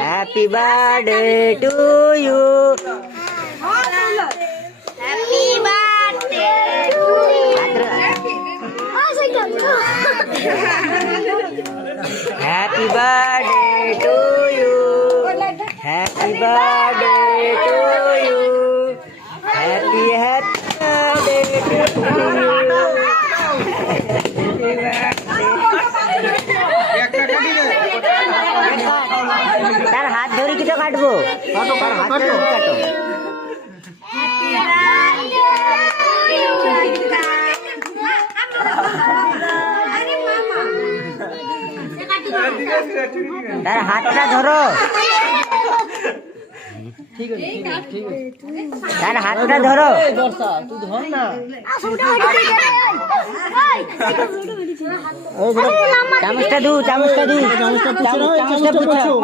Happy birthday to you. Happy birthday to happy birthday to you. Happy birthday to you. Happy birthday to you. তার হাত ধরে কি তো কাটবো? তার হাত ধরে কাটো। তার হাতটা ধরো। তার হাতটা ধরো। চামচটা দু, চামচটা দু, চামচটা পুছো।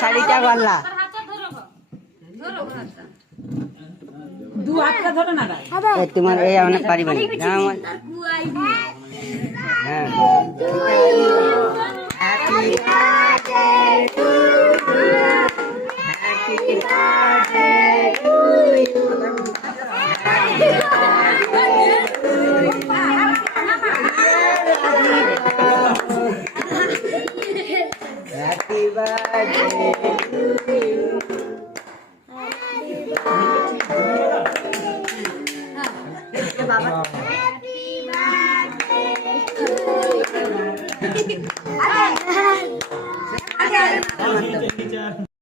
শাড়িটা গল্লা তোমার এই অনেক পারিবারিক। হ্যাঁ